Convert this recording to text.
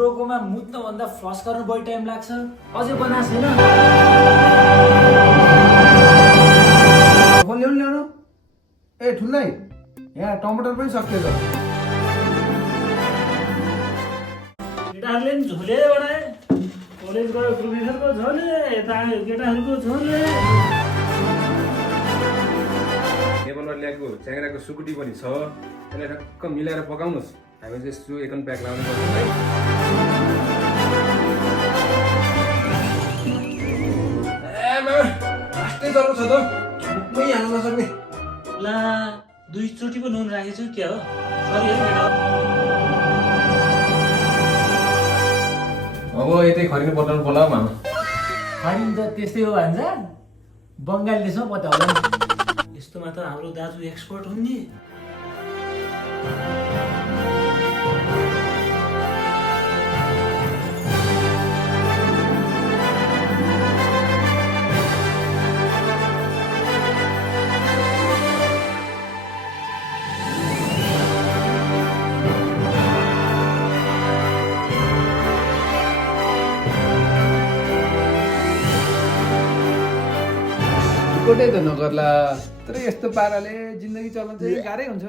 ब्रोकोमा मुत्नुभन्दा फ्लस गर्नु बढी टाइम लाग्छ। अझै बनाएको छैन। फोन ल्याउनु। ए ठुलै यहाँ टमाटर पनि सकिएछ। केटाहरूले पनि झोले बनाए। कलेज गयो प्रोफेसरको झोले, यता आयो केटाहरूको झोले। टेबलमा ल्याएको च्याङ्राको सुकुटी पनि छ, त्यसलाई ठक्क मिलाएर पकाउनुहोस्। हामी चाहिँ यसो एकन प्याक लाउने गर्छौँ है। लास्टै जरुर छ त मुखमै हाल्न नसक्ने। ला 2 चोटि पो नुन राखेछु क्या हो। सरी है केटा। अब यतै खरिनु पठाउनु बोलाऊ मामा। खरिन त त्यस्तै हो भन्छ। बङ्गाली देशमा पत्याउँदैन। यस्तोमा त हाम्रो दाजु एक्सपर्ट हुन् नि। कोटै त नगर्ला तर यस्तो पाराले जिन्दगी चलाउन चाहिँ गाह्रै हुन्छ।